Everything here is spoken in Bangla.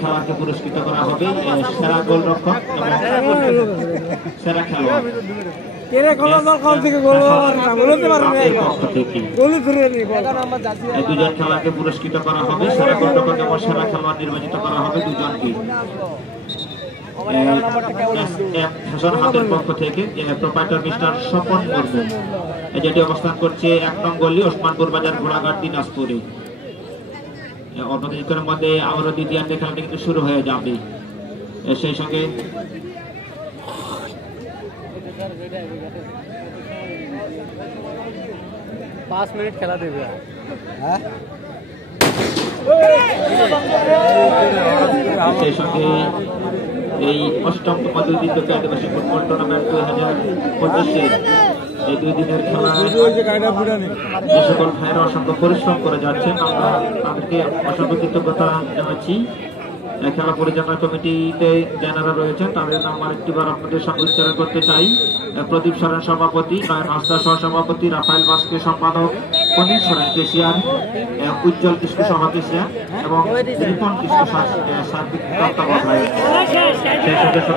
খেলোয়াড়কে পুরস্কৃত করা হবে সেরা গোলরক্ষক এবং সেরা খেলোয়াড় দুজন খেলোয়াড়কে পুরস্কৃত করা হবে সেরা গোলরক্ষক এবং সেরা খেলোয়াড় নির্বাচিত করা হবে দুজনকে। হাতের পক্ষ থেকে প্রোপাইটার মিস্টার স্বপন মুর্মু, যেটি অবস্থান করছে 1 নং গলি ওসমানপুর বাজার ঘোড়াঘাট দিনাজপুরে। অল্প কিছুক্ষণের মধ্যে আবারও দ্বিতীয়ার্ধে খেলাটি কিন্তু শুরু হয়ে যাবে। সেই সঙ্গে पाँच मिनट खेला देवे সেই সঙ্গে এই অষ্টমতম দুই দিন ব্যাপী আদিবাসী ফুটবল টুর্নামেন্ট 2025 এই 2 দিনের খেলা যে সকল ভাইয়েরা অসংখ্য পরিশ্রম করে যাচ্ছেন আমরা তাদেরকে অসংখ্য কৃতজ্ঞতা জানাচ্ছি। খেলা পরিচালনা কমিটিতে যারা রয়েছেন তাদের নাম আরেকটিবার আপনাদের সঙ্গে উচ্চারণ করতে চাই। প্রদীপ সরেন সভাপতি, নয়ন হাসদা সহসভাপতি, রাফায়েল বাস্কে সম্পাদক, অনিল সরেন কেশিয়ার, উজ্জ্বল কিস্কু সভা কেশিয়ার এবং রিপন কিস্কু সার্বিক তত্ত্বাবধায়ক। সেই সদস্য